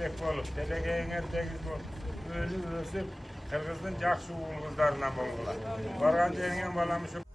bek bolup, telegeňer tegiz bolup, ölüp ösüp, Kırgızdın jakşı uğul kızlarından boldular. Bargan dergen balam şu